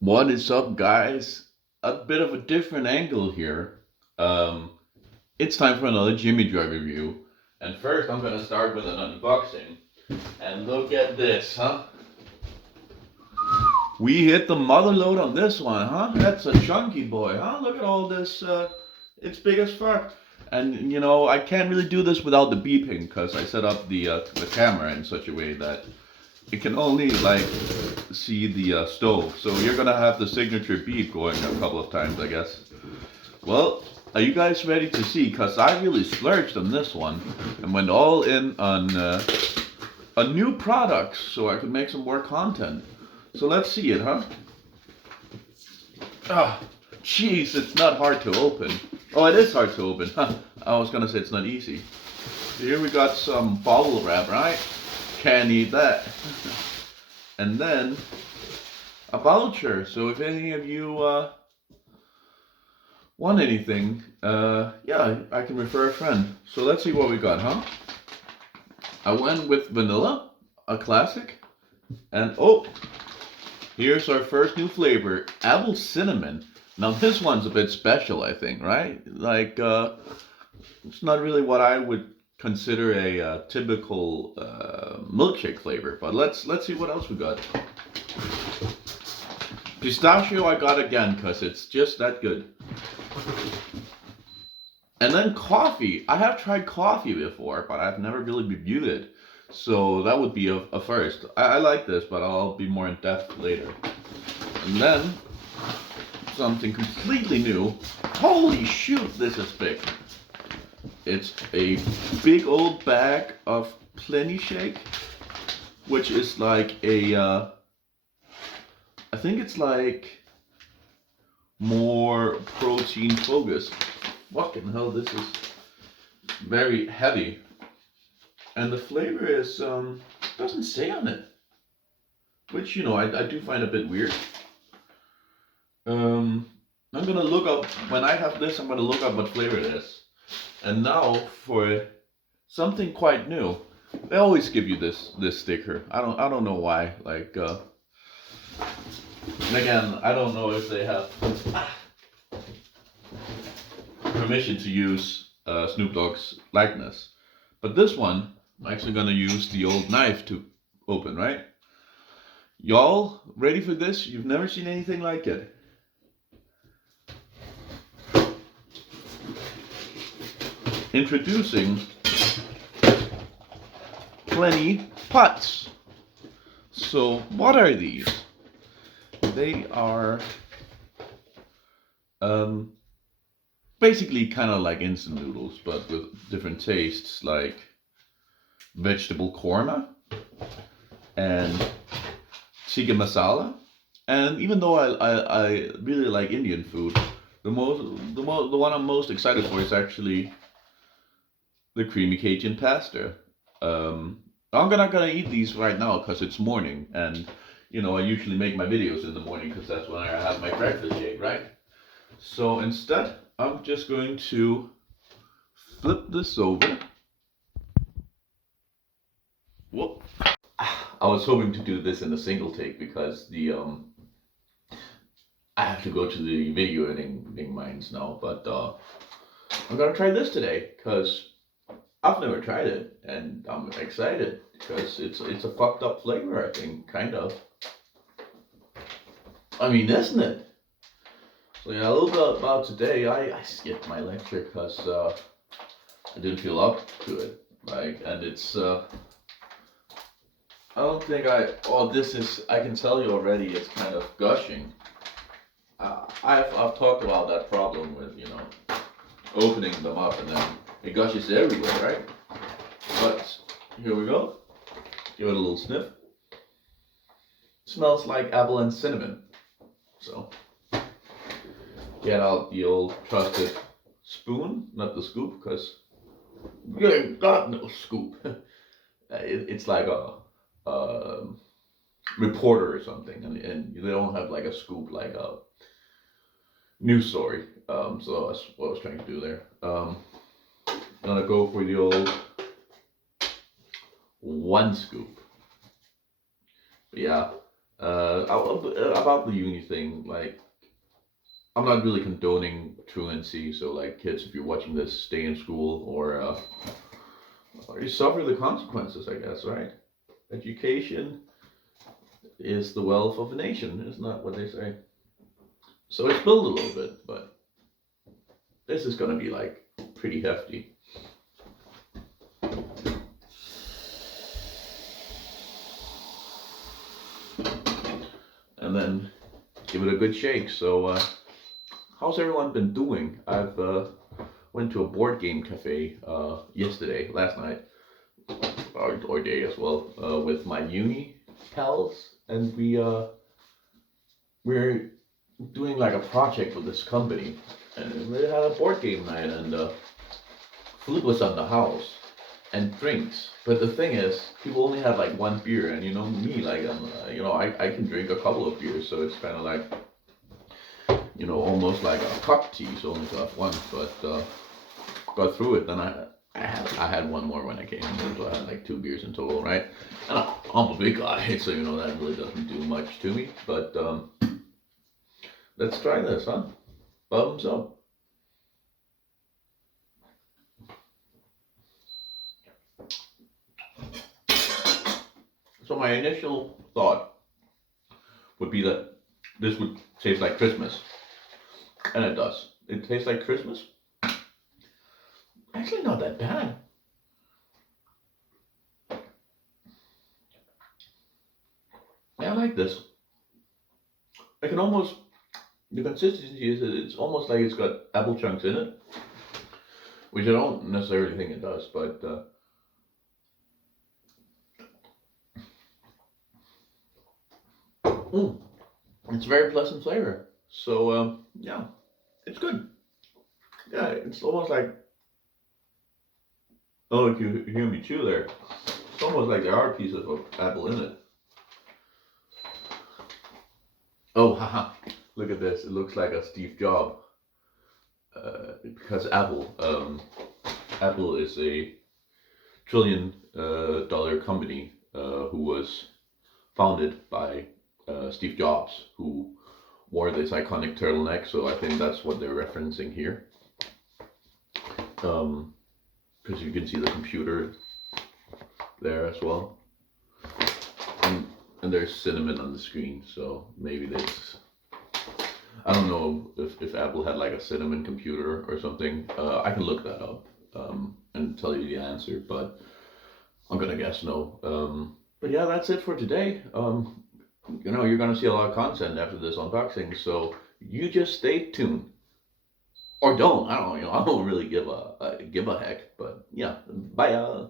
What is up, guys? A bit of a different angle here. Um, it's time for another Jimmy Drug review. And first, I'm gonna start with an unboxing. And look at this, huh? We hit the mother load on this one, huh? That's a chunky boy, huh? Look at all this. It's big as fuck. And I can't really do this without the beeping because I set up the camera in such a way that it can only like see the stove. So you're gonna have the signature beep going a couple of times, I guess. Well, are you guys ready to see? Cause I really splurged on this one and went all in on a new product so I could make some more content. So let's see it, huh? Ah, jeez, it's not hard to open. Oh, it is hard to open, huh? I was gonna say it's not easy. Here we got some bubble wrap, right? Can't eat that. And then a voucher. So if any of you want anything, yeah, I can refer a friend. So let's see what we got, huh? I went with vanilla, a classic, and oh, here's our first new flavor, apple cinnamon. Now this one's a bit special, I think, right? Like, it's not really what I would consider a typical milkshake flavor. But let's see what else we got. Pistachio I got again because it's just that good. And then coffee. I have tried coffee before, but I've never really reviewed it. So that would be a first. I like this, but I'll be more in depth later. And then something completely new. Holy shoot, this is big. It's a big old bag of Plenty Shake, which is like I think it's like more protein focused. Fucking hell, this is very heavy. And the flavor is doesn't say on it, which I do find a bit weird. I'm gonna look up when I have this. I'm gonna look up what flavor it is. And now for something quite new. They always give you this sticker. I don't know why. Like again, I don't know if they have permission to use Snoop Dogg's likeness. But this one, I'm actually gonna use the old knife to open, right? Y'all ready for this? You've never seen anything like it. Introducing Plenty Pots. So what are these? They are um, basically kind of like instant noodles, but with different tastes, like vegetable korma and tikka masala. And even though I really like Indian food, the one I'm most excited for is actually the creamy Cajun pasta. I'm not gonna eat these right now because it's morning, and I usually make my videos in the morning because that's when I have my breakfast shake, right? So instead, I'm just going to flip this over. Whoop. I was hoping to do this in a single take because the I have to go to the video editing mines now, but I'm gonna try this today because I've never tried it and I'm excited because it's a fucked up flavor, I think, kind of. I mean, isn't it? So yeah, a little bit about today. I skipped my lecture because I didn't feel up to it. Like, and it's I don't think I. Oh, this is. I can tell you already. It's kind of gushing. I've talked about that problem with opening them up and then it gushes everywhere, right? But here we go. Give it a little sniff. Smells like apple and cinnamon. So get out the old trusted spoon, not the scoop, because you ain't got no scoop. It's like a reporter or something, and they don't have like a scoop like a news story. So that's what I was trying to do there. Gonna go for the old one scoop. But yeah, About the uni thing, like I'm not really condoning truancy. So like kids, if you're watching this, stay in school or you suffer the consequences. I guess, right? Education is the wealth of a nation, isn't that what they say? So it's built a little bit, but this is gonna be like pretty hefty. And then give it a good shake. So, how's everyone been doing? I've went to a board game cafe last night, or day as well, with my uni pals, and we're doing like a project with this company, and we had a board game night, and food was on the house and drinks. But the thing is, people only had like one beer, and you know me, like I can drink a couple of beers, so it's kind of like almost like a cup tea, so only to have one. But got through it. Then I had one more when I came in, so I had like 2 beers in total, right? And I'm a big guy, so that really doesn't do much to me. But let's try this, huh? Thumbs up. So my initial thought would be that this would taste like Christmas, and it does. It tastes like Christmas. Actually, not that bad. Yeah, I like this. I can almost the consistency is that it's almost like it's got apple chunks in it, which I don't necessarily think it does, but it's very pleasant flavor. So yeah, it's good. Yeah, it's almost like if you hear me chew there, it's almost like there are pieces of apple in it. Oh, haha! Look at this. It looks like a Steve Jobs. Because Apple is a trillion dollar company who was founded by Steve Jobs, who wore this iconic turtleneck. So I think that's what they're referencing here. Because you can see the computer there as well, and there's cinnamon on the screen. So maybe this. I don't know if Apple had like a cinnamon computer or something. I can look that up and tell you the answer, but I'm gonna guess no. But yeah, that's it for today. You're gonna see a lot of content after this unboxing, so you just stay tuned. Or don't. I don't. I don't really give a heck. But yeah. Bye.